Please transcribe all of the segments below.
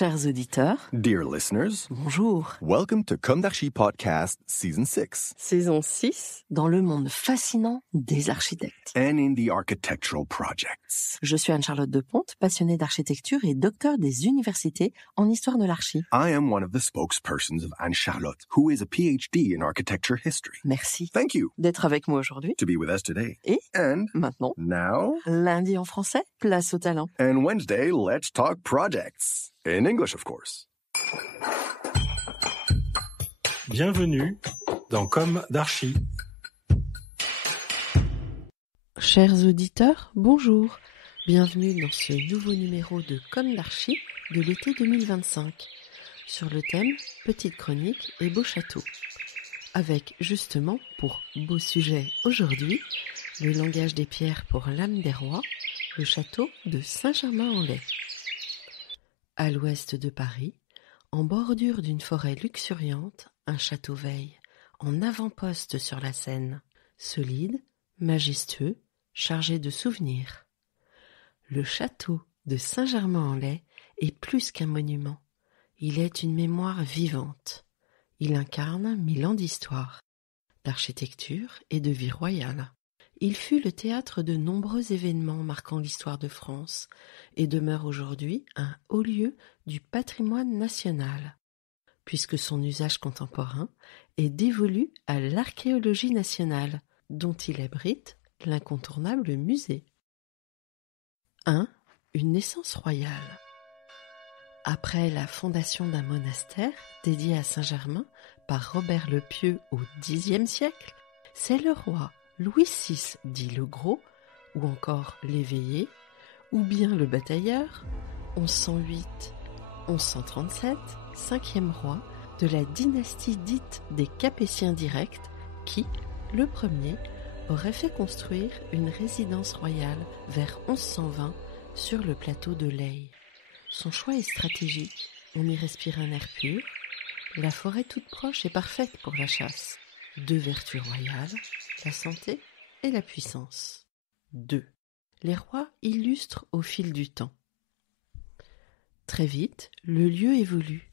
Chers auditeurs, Dear listeners, bonjour. welcome to Comme d'Archi Podcast Season 6. Saison 6, dans le monde fascinant des architectes. And in the architectural projects. Je suis Anne-Charlotte Deponte, passionnée d'architecture et docteur des universités en histoire de l'archi. I am one of the spokespersons of Anne-Charlotte, who is a PhD in architecture history. Merci Thank you d'être avec moi aujourd'hui. to be with us today. Et And maintenant, now, lundi en français, place au talent. and Wednesday, let's talk projects. In English, of course. Bienvenue dans Comme d'Archi. Chers auditeurs, bonjour. Bienvenue dans ce nouveau numéro de Comme d'Archi de l'été 2025 sur le thème Petite chronique et beau château. Avec justement, pour beau sujet aujourd'hui, le langage des pierres pour l'âme des rois, le château de Saint-Germain-en-Laye. À l'ouest de Paris, en bordure d'une forêt luxuriante, un château veille, en avant-poste sur la Seine, solide, majestueux, chargé de souvenirs. Le château de Saint-Germain-en-Laye est plus qu'un monument. Il est une mémoire vivante. Il incarne 1000 ans d'histoire, d'architecture et de vie royale. Il fut le théâtre de nombreux événements marquant l'histoire de France et demeure aujourd'hui un haut lieu du patrimoine national, puisque son usage contemporain est dévolu à l'archéologie nationale, dont il abrite l'incontournable musée. 1. Une naissance royale. Après la fondation d'un monastère dédié à Saint-Germain par Robert le Pieux au Xe siècle, c'est le roi Louis VI dit le Gros, ou encore l'Éveillé, ou bien le Batailleur, 1108-1137, cinquième roi de la dynastie dite des Capétiens directs, qui, le premier, aurait fait construire une résidence royale vers 1120 sur le plateau de Laye. Son choix est stratégique, on y respire un air pur, la forêt toute proche est parfaite pour la chasse. 2 vertus royales, la santé et la puissance. 2. Les rois illustrent au fil du temps. Très vite, le lieu évolue,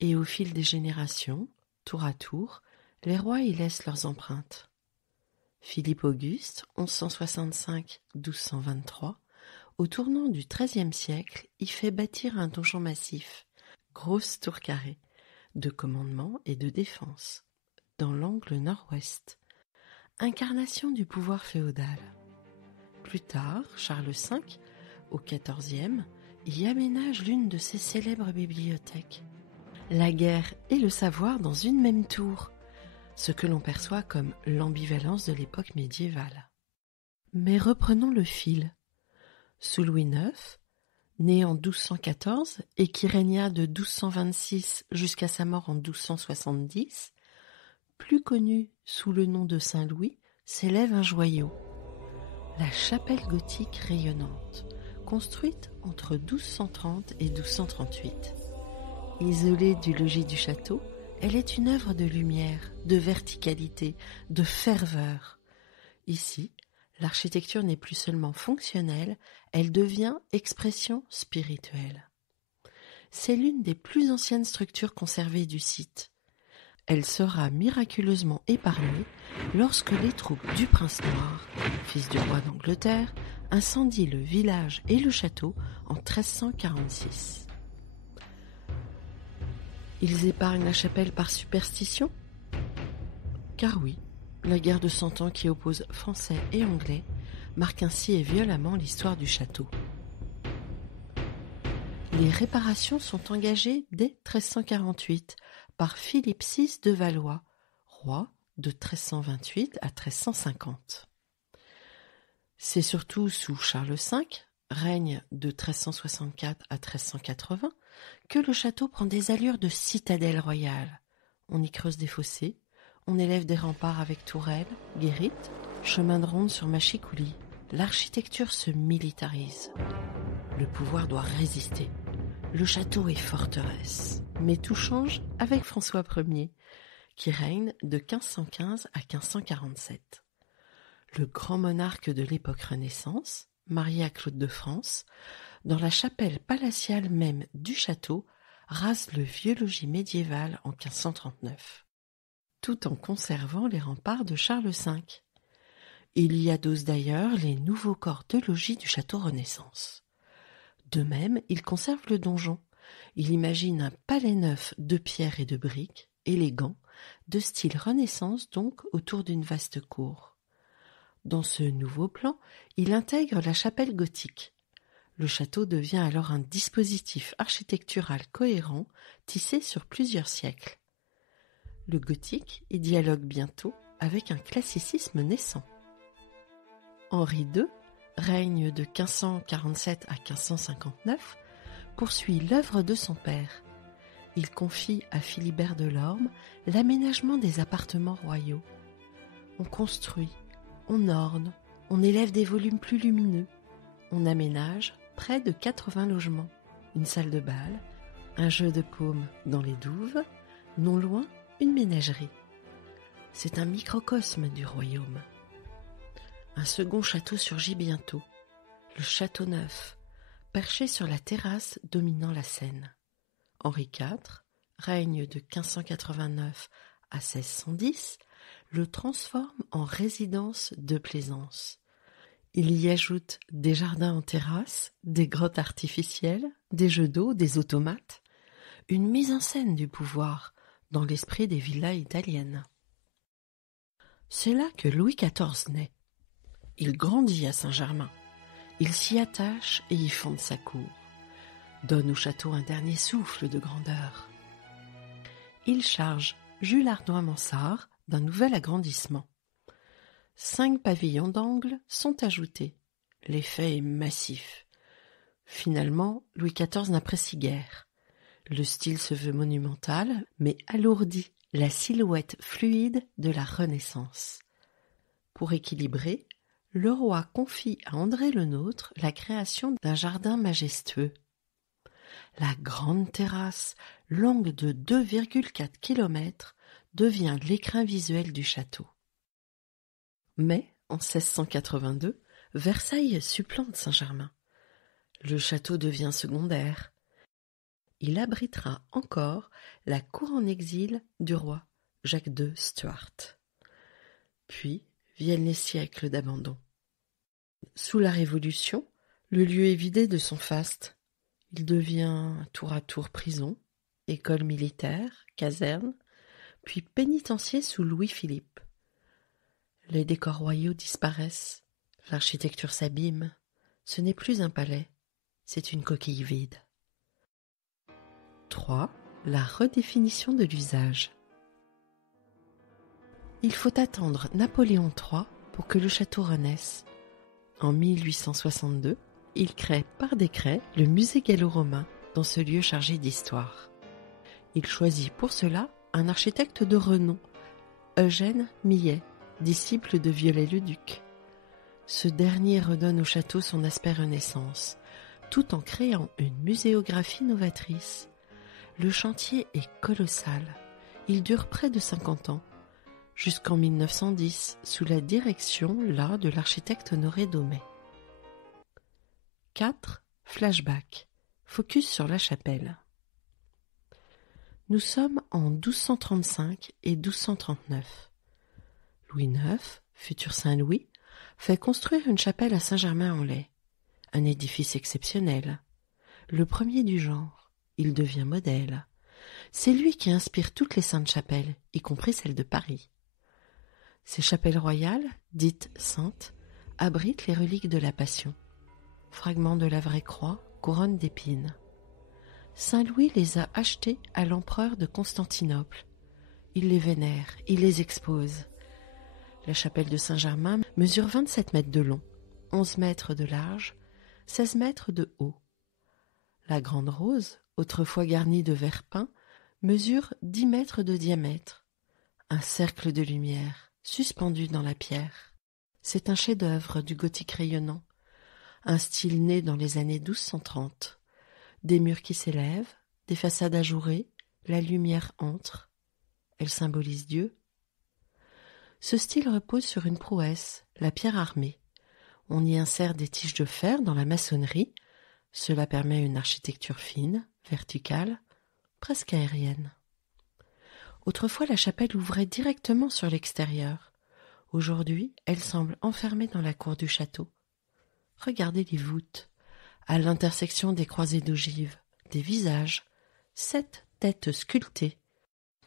et au fil des générations, tour à tour, les rois y laissent leurs empreintes. Philippe Auguste, 1165-1223, au tournant du XIIIe siècle, y fait bâtir un donjon massif, grosse tour carrée, de commandement et de défense, dans l'angle nord-ouest, incarnation du pouvoir féodal. Plus tard, Charles V, au XIVe, y aménage l'une de ses célèbres bibliothèques. La guerre et le savoir dans une même tour, ce que l'on perçoit comme l'ambivalence de l'époque médiévale. Mais reprenons le fil. Sous Louis IX, né en 1214 et qui régna de 1226 jusqu'à sa mort en 1270, plus connu sous le nom de Saint-Louis, s'élève un joyau, la chapelle gothique rayonnante, construite entre 1230 et 1238. Isolée du logis du château, elle est une œuvre de lumière, de verticalité, de ferveur. Ici, l'architecture n'est plus seulement fonctionnelle, elle devient expression spirituelle. C'est l'une des plus anciennes structures conservées du site. Elle sera miraculeusement épargnée lorsque les troupes du prince noir, fils du roi d'Angleterre, incendient le village et le château en 1346. Ils épargnent la chapelle par superstition ? Car oui, la guerre de 100 ans qui oppose Français et Anglais marque ainsi et violemment l'histoire du château. Les réparations sont engagées dès 1348 par Philippe VI de Valois, roi de 1328 à 1350. C'est surtout sous Charles V, règne de 1364 à 1380, que le château prend des allures de citadelle royale. On y creuse des fossés, on élève des remparts avec tourelles, guérites, chemin de ronde sur machicoulis. L'architecture se militarise. Le pouvoir doit résister. Le château est forteresse. Mais tout change avec François Ier, qui règne de 1515 à 1547. Le grand monarque de l'époque Renaissance, marié à Claude de France, dans la chapelle palatiale même du château, rase le vieux logis médiéval en 1539, tout en conservant les remparts de Charles V. Il y adosse d'ailleurs les nouveaux corps de logis du château Renaissance. De même, il conserve le donjon. Il imagine un palais neuf de pierre et de briques, élégant, de style Renaissance donc, autour d'une vaste cour. Dans ce nouveau plan, il intègre la chapelle gothique. Le château devient alors un dispositif architectural cohérent, tissé sur plusieurs siècles. Le gothique y dialogue bientôt avec un classicisme naissant. Henri II, règne de 1547 à 1559, poursuit l'œuvre de son père. Il confie à Philibert Delorme l'aménagement des appartements royaux. On construit, on orne, on élève des volumes plus lumineux, on aménage près de 80 logements, une salle de bal, un jeu de paume dans les douves, non loin une ménagerie. C'est un microcosme du royaume. Un second château surgit bientôt, le Château Neuf, perché sur la terrasse dominant la Seine. Henri IV, règne de 1589 à 1610, le transforme en résidence de plaisance. Il y ajoute des jardins en terrasse, des grottes artificielles, des jeux d'eau, des automates, une mise en scène du pouvoir dans l'esprit des villas italiennes. C'est là que Louis XIV naît. Il grandit à Saint-Germain. Il s'y attache et y fonde sa cour. Donne au château un dernier souffle de grandeur. Il charge Jules Ardoin-Mansart d'un nouvel agrandissement. 5 pavillons d'angle sont ajoutés. L'effet est massif. Finalement, Louis XIV n'apprécie guère. Le style se veut monumental, mais alourdit la silhouette fluide de la Renaissance. Pour équilibrer, le roi confie à André le Nôtre la création d'un jardin majestueux. La grande terrasse, longue de 2,4 km, devient l'écrin visuel du château. Mais, en 1682, Versailles supplante Saint-Germain. Le château devient secondaire. Il abritera encore la cour en exil du roi Jacques II Stuart. Puis viennent les siècles d'abandon. Sous la Révolution, le lieu est vidé de son faste. Il devient tour à tour prison, école militaire, caserne, puis pénitencier sous Louis-Philippe. Les décors royaux disparaissent, l'architecture s'abîme. Ce n'est plus un palais, c'est une coquille vide. 3. La redéfinition de l'usage. Il faut attendre Napoléon III pour que le château renaisse. En 1862, il crée par décret le musée gallo-romain dans ce lieu chargé d'histoire. Il choisit pour cela un architecte de renom, Eugène Millet, disciple de Viollet-le-Duc. Ce dernier redonne au château son aspect Renaissance, tout en créant une muséographie novatrice. Le chantier est colossal. Il dure près de 50 ans, jusqu'en 1910, sous la direction de l'architecte Honoré Daumet. 4. Flashback. Focus sur la chapelle. Nous sommes en 1235 et 1239. Louis IX, futur Saint-Louis, fait construire une chapelle à Saint-Germain-en-Laye. Un édifice exceptionnel. Le premier du genre. Il devient modèle. C'est lui qui inspire toutes les saintes chapelles, y compris celle de Paris. Ces chapelles royales, dites saintes, abritent les reliques de la Passion. Fragments de la vraie croix, couronne d'épines. Saint Louis les a achetées à l'empereur de Constantinople. Il les vénère, il les expose. La chapelle de Saint-Germain mesure 27 mètres de long, 11 mètres de large, 16 mètres de haut. La grande rose, autrefois garnie de verre peint, mesure 10 mètres de diamètre. Un cercle de lumière, suspendu dans la pierre. C'est un chef-d'œuvre du gothique rayonnant, un style né dans les années 1230. Des murs qui s'élèvent, des façades ajourées, la lumière entre. Elle symbolise Dieu. Ce style repose sur une prouesse, la pierre armée. On y insère des tiges de fer dans la maçonnerie. Cela permet une architecture fine, verticale. presque aérienne. Autrefois, la chapelle ouvrait directement sur l'extérieur. Aujourd'hui, elle semble enfermée dans la cour du château. Regardez les voûtes, à l'intersection des croisées d'ogives, des visages, 7 têtes sculptées.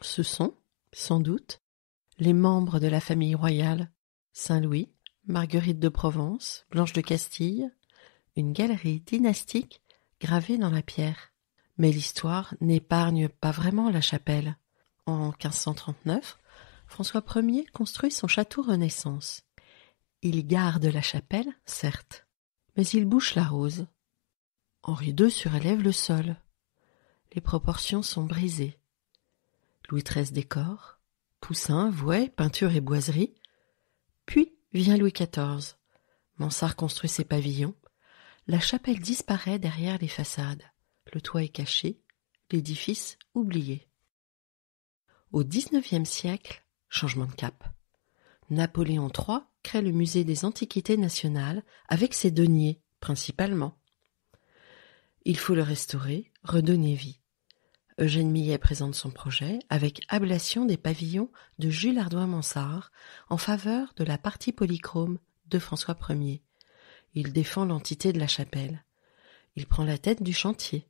Ce sont, sans doute, les membres de la famille royale, Saint-Louis, Marguerite de Provence, Blanche de Castille, une galerie dynastique gravée dans la pierre. Mais l'histoire n'épargne pas vraiment la chapelle. En 1539, François Ier construit son château Renaissance. Il garde la chapelle, certes, mais il bouche la rose. Henri II surélève le sol. Les proportions sont brisées. Louis XIII décore, Poussin, Vouet, peinture et boiserie. Puis vient Louis XIV. Mansart construit ses pavillons. La chapelle disparaît derrière les façades. Le toit est caché, l'édifice oublié. Au XIXe siècle, changement de cap. Napoléon III crée le musée des Antiquités nationales avec ses deniers, principalement. Il faut le restaurer, redonner vie. Eugène Millet présente son projet avec ablation des pavillons de Jules Ardoin-Mansart en faveur de la partie polychrome de François Ier. Il défend l'entité de la chapelle. Il prend la tête du chantier.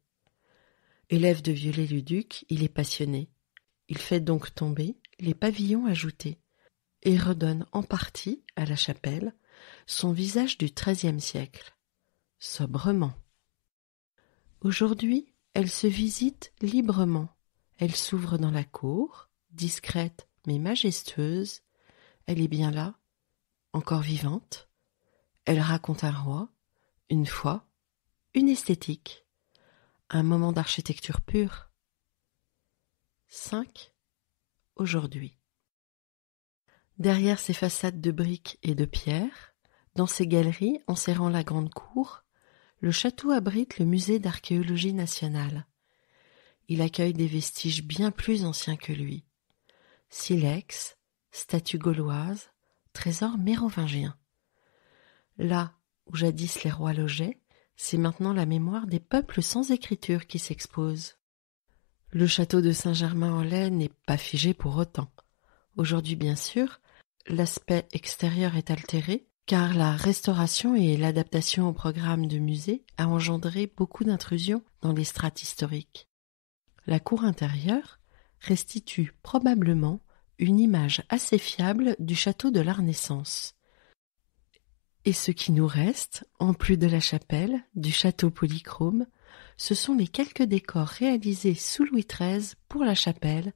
Élève de Viollet-le-Duc, il est passionné. Il fait donc tomber les pavillons ajoutés et redonne en partie à la chapelle son visage du XIIIe siècle, sobrement. Aujourd'hui, elle se visite librement. Elle s'ouvre dans la cour, discrète mais majestueuse. Elle est bien là, encore vivante. Elle raconte un roi, une foi, une esthétique, un moment d'architecture pure. 5. Aujourd'hui. Derrière ces façades de briques et de pierre, dans ces galeries enserrant la grande cour, le château abrite le musée d'archéologie nationale. Il accueille des vestiges bien plus anciens que lui. Silex, statues gauloises, trésors mérovingiens. Là où jadis les rois logeaient, c'est maintenant la mémoire des peuples sans écriture qui s'expose. Le château de Saint-Germain-en-Laye n'est pas figé pour autant. Aujourd'hui, bien sûr, l'aspect extérieur est altéré, car la restauration et l'adaptation au programme de musée a engendré beaucoup d'intrusions dans les strates historiques. La cour intérieure restitue probablement une image assez fiable du château de la Renaissance. Et ce qui nous reste, en plus de la chapelle, du château polychrome, ce sont les quelques décors réalisés sous Louis XIII pour la chapelle,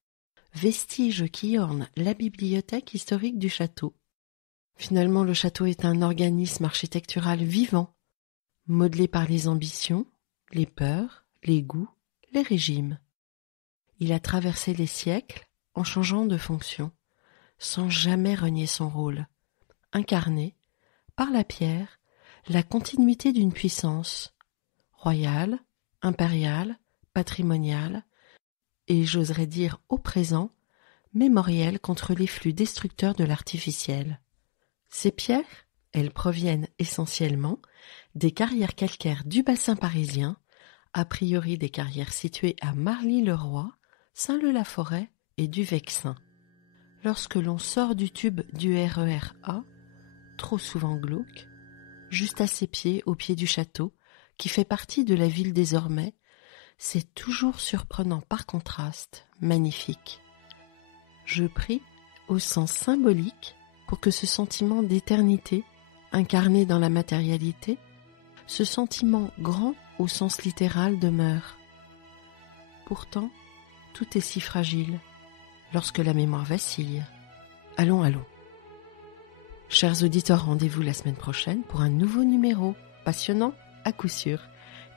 vestiges qui ornent la bibliothèque historique du château. Finalement, le château est un organisme architectural vivant, modelé par les ambitions, les peurs, les goûts, les régimes. Il a traversé les siècles en changeant de fonction, sans jamais renier son rôle, incarné, par la pierre, la continuité d'une puissance, royale, impériale, patrimoniale, et j'oserais dire au présent, mémorielle contre les flux destructeurs de l'artificiel. Ces pierres, elles proviennent essentiellement des carrières calcaires du bassin parisien, a priori des carrières situées à Marly-le-Roi, Saint-Leu-la-Forêt et du Vexin. Lorsque l'on sort du tube du RER A, trop souvent glauque, juste à ses pieds, au pied du château, qui fait partie de la ville désormais, c'est toujours surprenant par contraste, magnifique. Je prie, au sens symbolique, pour que ce sentiment d'éternité, incarné dans la matérialité, ce sentiment grand au sens littéral demeure. Pourtant, tout est si fragile, lorsque la mémoire vacille. Allons. Chers auditeurs, rendez-vous la semaine prochaine pour un nouveau numéro, passionnant à coup sûr.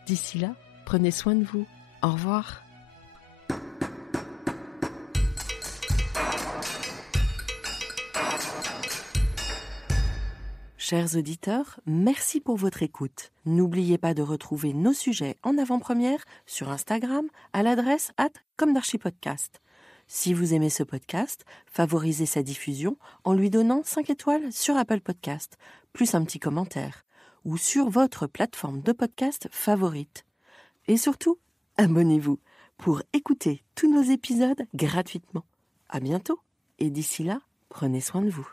D'ici là, prenez soin de vous. Au revoir. Chers auditeurs, merci pour votre écoute. N'oubliez pas de retrouver nos sujets en avant-première sur Instagram à l'adresse @comdarchipodcast. Si vous aimez ce podcast, favorisez sa diffusion en lui donnant 5 étoiles sur Apple Podcast, plus un petit commentaire, ou sur votre plateforme de podcast favorite. Et surtout, abonnez-vous pour écouter tous nos épisodes gratuitement. À bientôt et d'ici là, prenez soin de vous.